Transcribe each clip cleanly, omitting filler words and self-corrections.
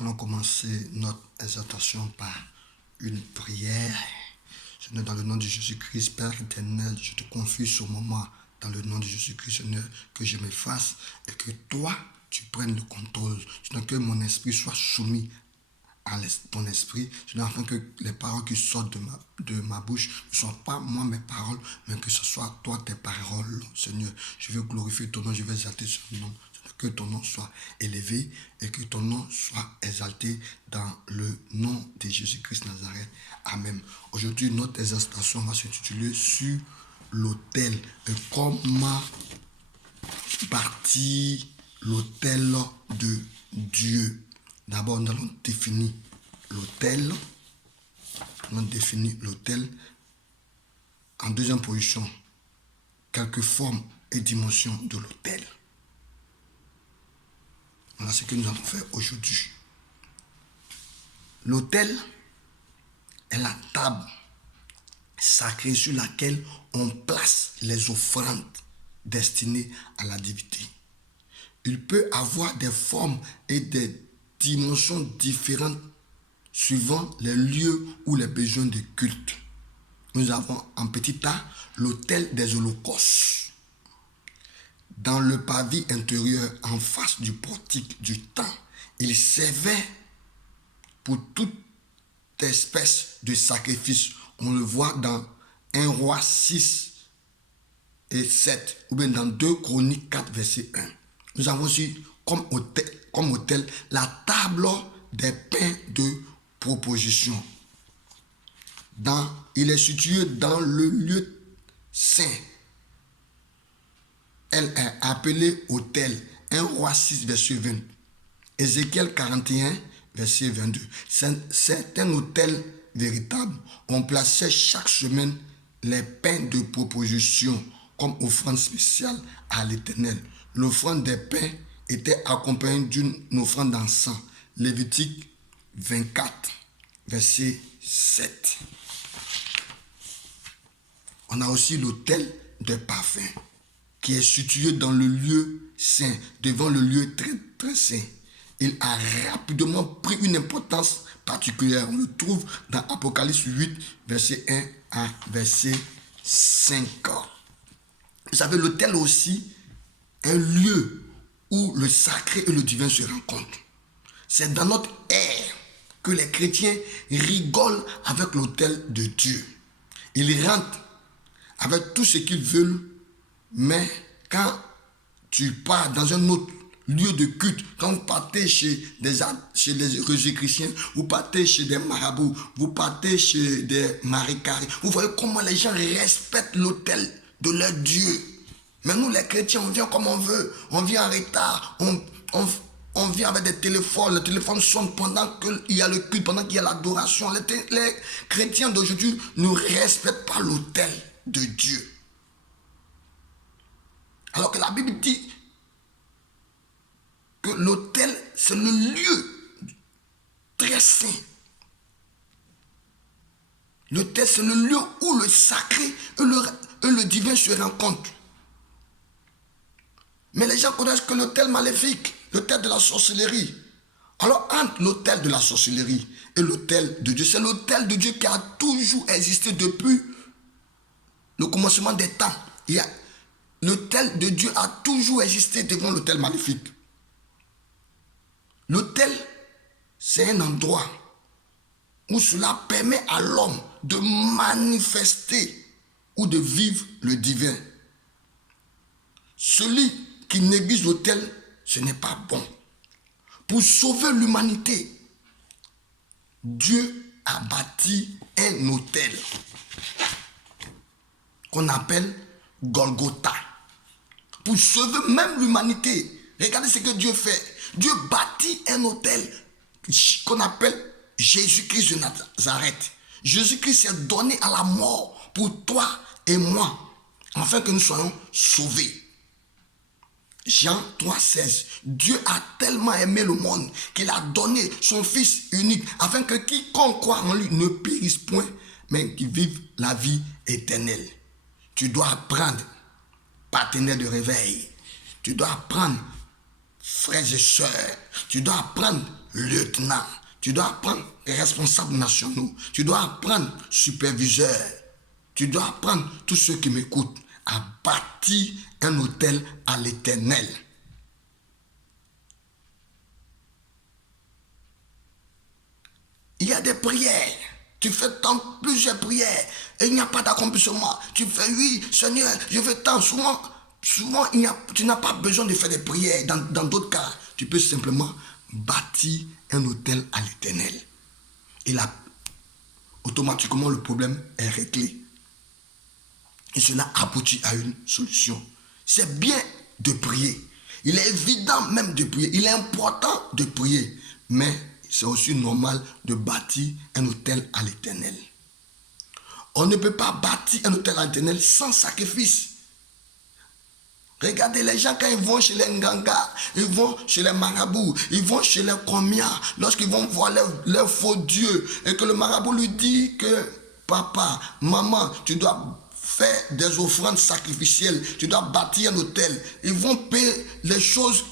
Nous allons commencer notre exhortation par une prière. Seigneur, dans le nom de Jésus-Christ, Père éternel, je te confie ce moment dans le nom de Jésus-Christ, Seigneur, que je m'efface et que toi, tu prennes le contrôle. Seigneur, que mon esprit soit soumis à ton esprit, Seigneur, afin que les paroles qui sortent de ma bouche ne soient pas moi mes paroles, mais que ce soit toi tes paroles, Seigneur. Je veux glorifier ton nom, je veux exalter ce nom. Que ton nom soit élevé et que ton nom soit exalté dans le nom de Jésus-Christ Nazareth. Amen. Aujourd'hui, notre exhortation va s'intituler sur l'autel et comment bâtir l'autel de Dieu. D'abord, nous allons définir l'autel. Nous allons définir l'autel. En deuxième position, quelques formes et dimensions de l'autel. Voilà ce que nous allons faire aujourd'hui. L'autel est la table sacrée sur laquelle on place les offrandes destinées à la divinité. Il peut avoir des formes et des dimensions différentes suivant les lieux ou les besoins de culte. Nous avons en petit A l'autel des holocaustes. Dans le pavis intérieur, en face du portique du temple, il servait pour toute espèce de sacrifice. On le voit dans 1 Roi 6 et 7, ou bien dans 2 Chroniques 4, verset 1. Nous avons aussi comme autel la table des pains de proposition. Il est situé dans le lieu saint. Elle est appelée autel. 1 Roi 6, verset 20. Ézéchiel 41, verset 22. C'est un autel véritable. On plaçait chaque semaine les pains de proposition comme offrande spéciale à l'Éternel. L'offrande des pains était accompagnée d'une offrande d'encens. Lévitique 24, verset 7. On a aussi l'autel de parfum, qui est situé dans le lieu saint, devant le lieu très, très saint. Il a rapidement pris une importance particulière. On le trouve dans Apocalypse 8, verset 1 à verset 5. Vous savez, l'autel aussi est un lieu où le sacré et le divin se rencontrent. C'est dans notre ère que les chrétiens rigolent avec l'autel de Dieu. Ils rentrent avec tout ce qu'ils veulent. Mais quand tu pars dans un autre lieu de culte, quand vous partez chez les Rosicruciens, vous partez chez des marabouts, vous partez chez des maricaris, vous voyez comment les gens respectent l'autel de leur Dieu. Mais nous les chrétiens, on vient comme on veut, on vient en retard, on vient avec des téléphones, le téléphone sonne pendant qu'il y a le culte, pendant qu'il y a l'adoration. Les chrétiens d'aujourd'hui ne respectent pas l'autel de Dieu. Alors que la Bible dit que l'autel, c'est le lieu très saint. L'autel, c'est le lieu où le sacré et le divin se rencontrent. Mais les gens connaissent que l'autel maléfique, l'autel de la sorcellerie. Alors, entre l'autel de la sorcellerie et l'autel de Dieu, c'est l'autel de Dieu qui a toujours existé depuis le commencement des temps. L'autel de Dieu a toujours existé devant l'autel maléfique. L'autel, c'est un endroit où cela permet à l'homme de manifester ou de vivre le divin. Celui qui néglige l'autel, ce n'est pas bon. Pour sauver l'humanité, Dieu a bâti un autel qu'on appelle Golgotha. Pour sauver même l'humanité. Regardez ce que Dieu fait. Dieu bâtit un autel qu'on appelle Jésus-Christ de Nazareth. Jésus-Christ s'est donné à la mort pour toi et moi, afin que nous soyons sauvés. Jean 3,16. Dieu a tellement aimé le monde qu'il a donné son Fils unique, afin que quiconque croit en lui ne périsse point, mais qu'il vive la vie éternelle. Tu dois apprendre, partenaire de réveil. Tu dois apprendre, frères et sœurs. Tu dois apprendre, lieutenant. Tu dois apprendre responsables nationaux. Tu dois apprendre superviseur. Tu dois apprendre tous ceux qui m'écoutent à bâtir un autel à l'Éternel. Il y a des prières. Tu fais tant plusieurs prières et il n'y a pas d'accomplissement. Tu fais oui, Seigneur, je veux tant. Souvent tu n'as pas besoin de faire des prières. Dans d'autres cas, tu peux simplement bâtir un autel à l'Éternel. Et là, automatiquement, le problème est réglé. Et cela aboutit à une solution. C'est bien de prier. Il est évident même de prier. Il est important de prier. Mais c'est aussi normal de bâtir un autel à l'Éternel. On ne peut pas bâtir un autel à l'Éternel sans sacrifice. Regardez les gens quand ils vont chez les Nganga, ils vont chez les marabouts, ils vont chez les Komia, lorsqu'ils vont voir leur faux Dieu et que le marabout lui dit que papa, maman, tu dois faire des offrandes sacrificielles, tu dois bâtir un autel. Ils vont payer les choses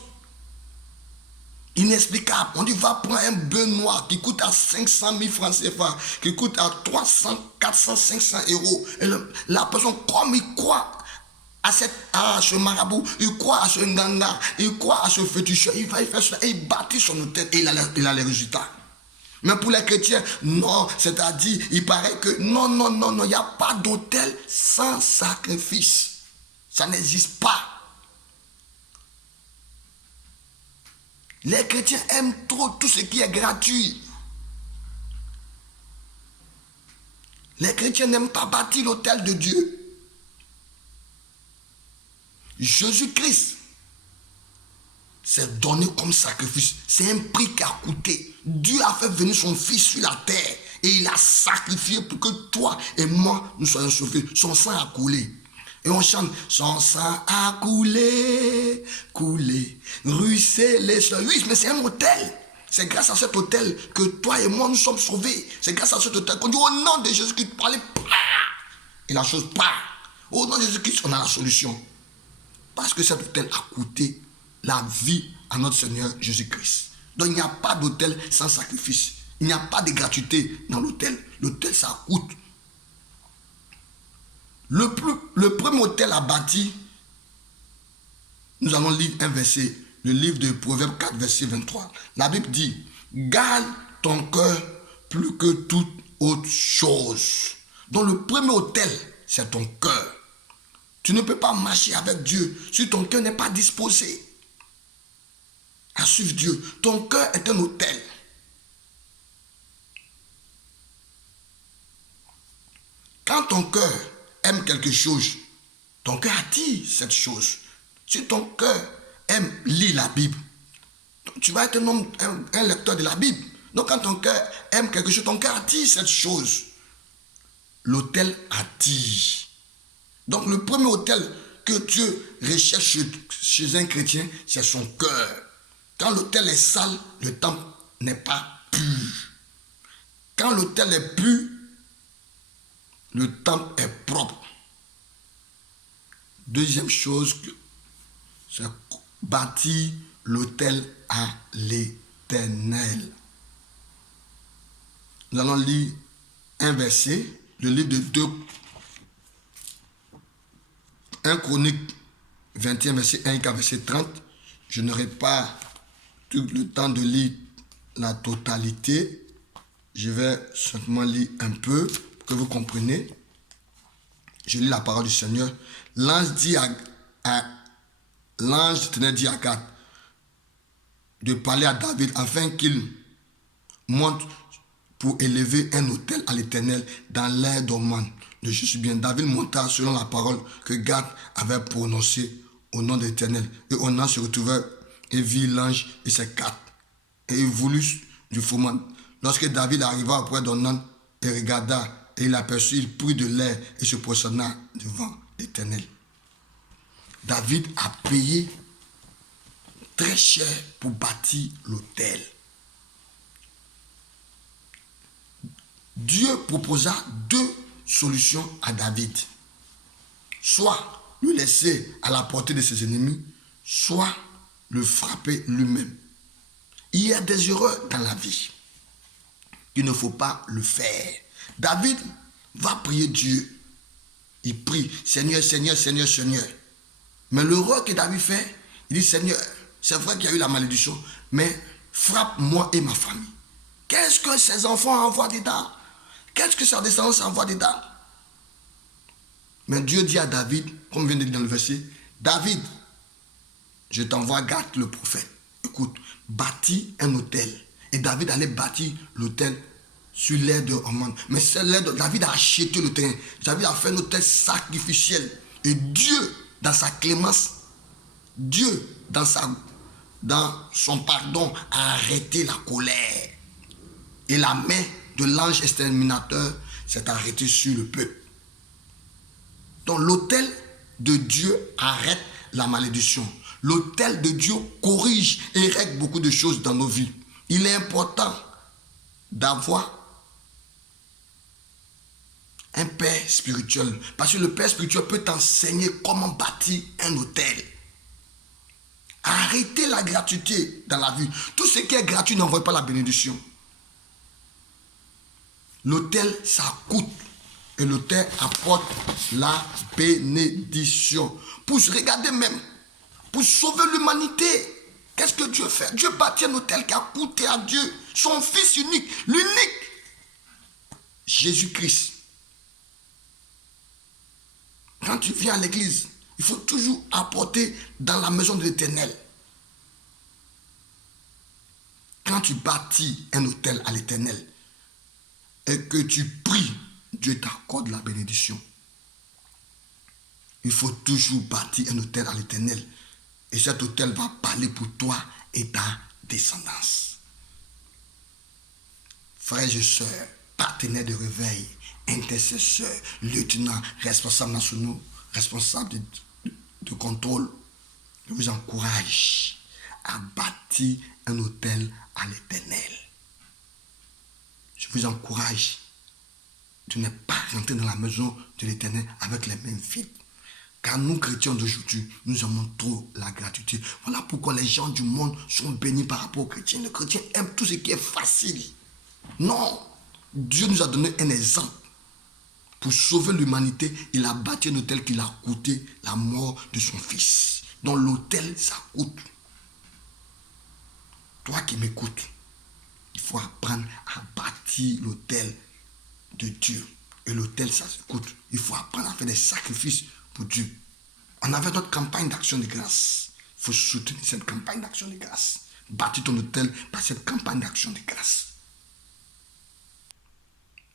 inexplicables. On dit va prendre un bœuf noir qui coûte à 500 000 francs CFA, qui coûte à 300, 400, 500 euros. Et la personne, comme il croit à ce marabout, il croit à ce nganga, il croit à ce féticheur, il va y faire cela et il bâtit son hôtel et il a les résultats. Mais pour les chrétiens, non, c'est-à-dire, il paraît que non, il n'y a pas d'hôtel sans sacrifice. Ça n'existe pas. Les chrétiens aiment trop tout ce qui est gratuit. Les chrétiens n'aiment pas bâtir l'hôtel de Dieu. Jésus-Christ s'est donné comme sacrifice. C'est un prix qui a coûté. Dieu a fait venir son fils sur la terre et il a sacrifié pour que toi et moi nous soyons sauvés. Son sang a coulé. Et on chante, son sang a coulé, ruisselé. Oui, mais c'est un autel. C'est grâce à cet autel que toi et moi nous sommes sauvés. C'est grâce à cet autel qu'on dit au nom de Jésus-Christ, parlez, et la chose part. Au nom de Jésus-Christ, on a la solution. Parce que cet autel a coûté la vie à notre Seigneur Jésus-Christ. Donc il n'y a pas d'autel sans sacrifice. Il n'y a pas de gratuité dans l'autel. L'autel, ça coûte. Le premier autel à bâtir, nous allons lire un verset, le livre de Proverbes 4, verset 23. La Bible dit, garde ton cœur plus que toute autre chose. Donc le premier autel, c'est ton cœur. Tu ne peux pas marcher avec Dieu si ton cœur n'est pas disposé à suivre Dieu. Ton cœur est un autel. Quand ton cœur aime quelque chose, ton cœur attire cette chose. Si ton cœur aime lire la Bible, tu vas être un lecteur de la Bible. Donc quand ton cœur aime quelque chose, ton cœur attire cette chose. L'autel attire. Donc le premier autel que Dieu recherche chez un chrétien, c'est son cœur. Quand l'autel est sale, le temple n'est pas pur. Quand l'autel est pur, le temple est propre. Deuxième chose, c'est bâtir l'autel à l'Éternel. Nous allons lire un verset, le livre de 1 Chronique 21, verset 1 à verset 30. Je n'aurai pas tout le temps de lire la totalité. Je vais simplement lire un peu pour que vous compreniez. Je lis la parole du Seigneur. L'ange d'Éternel dit à Gad de parler à David afin qu'il monte pour élever un autel à l'Éternel dans l'air d'Orman. Je suis bien. David monta selon la parole que Gad avait prononcée au nom de l'Éternel. Et Ornan se retrouva et vit l'ange et ses quatre. Et il voulut du fourment. Lorsque David arriva auprès d'Ornan et regarda, et il aperçut, il prit de l'air et se prosterna devant l'Éternel. David a payé très cher pour bâtir l'autel. Dieu proposa deux solutions à David. Soit le laisser à la portée de ses ennemis, soit le frapper lui-même. Il y a des erreurs dans la vie. Il ne faut pas le faire. David va prier Dieu. Il prie, Seigneur, Seigneur, Seigneur, Seigneur. Mais l'erreur que David fait, il dit, Seigneur, c'est vrai qu'il y a eu la malédiction, mais frappe moi et ma famille. Qu'est-ce que ses enfants envoient dedans? Qu'est-ce que sa descendance envoie dedans? Mais Dieu dit à David, comme vient de dire dans le verset, David, je t'envoie Gad le prophète. Écoute, bâtis un autel. Et David allait bâtir l'autel sur l'air de Orman. Mais c'est l'air de David a acheté le terrain. David a fait un autel sacrificiel. Et Dieu, dans sa clémence, Dieu, dans son pardon, a arrêté la colère. Et la main de l'ange exterminateur s'est arrêtée sur le peuple. Donc l'autel de Dieu arrête la malédiction. L'autel de Dieu corrige et règle beaucoup de choses dans nos vies. Il est important d'avoir un père spirituel. Parce que le père spirituel peut t'enseigner comment bâtir un autel. Arrêtez la gratuité dans la vie. Tout ce qui est gratuit n'envoie pas la bénédiction. L'autel, ça coûte. Et l'autel apporte la bénédiction. Pour regarder même, pour sauver l'humanité. Qu'est-ce que Dieu fait? Dieu bâtit un autel qui a coûté à Dieu son fils unique, l'unique, Jésus-Christ. Quand tu viens à l'église, il faut toujours apporter dans la maison de l'Éternel. Quand tu bâtis un autel à l'Éternel et que tu pries, Dieu t'accorde la bénédiction. Il faut toujours bâtir un autel à l'Éternel. Et cet autel va parler pour toi et ta descendance. Frères et sœurs, partenaires de réveil, intercesseurs, lieutenants, responsables nationaux, responsables de contrôle, je vous encourage à bâtir un autel à l'Éternel. Je vous encourage de ne pas rentrer dans la maison de l'Éternel avec les mêmes vides. Car nous, chrétiens d'aujourd'hui, nous aimons trop la gratuité. Voilà pourquoi les gens du monde sont bénis par rapport aux chrétiens. Les chrétiens aiment tout ce qui est facile. Non, Dieu nous a donné un exemple. Pour sauver l'humanité, il a bâti un autel qui l'a coûté la mort de son fils. Donc l'autel, ça coûte. Toi qui m'écoutes, il faut apprendre à bâtir l'autel de Dieu. Et l'autel, ça se coûte. Il faut apprendre à faire des sacrifices pour Dieu. On avait notre campagne d'action de grâce. Il faut soutenir cette campagne d'action de grâce. Bâtir ton autel par cette campagne d'action de grâce.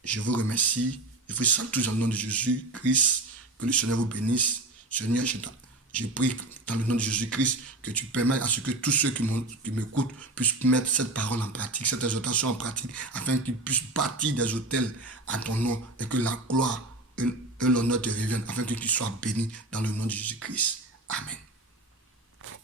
Je vous remercie. Je vous salue tous au nom de Jésus-Christ. Que le Seigneur vous bénisse. Seigneur, je prie dans le nom de Jésus-Christ que tu permettes à ce que tous ceux qui m'écoutent puissent mettre cette parole en pratique, cette exhortation en pratique, afin qu'ils puissent bâtir des autels à ton nom et que la gloire et l'honneur te reviennent, afin que tu sois béni dans le nom de Jésus-Christ. Amen.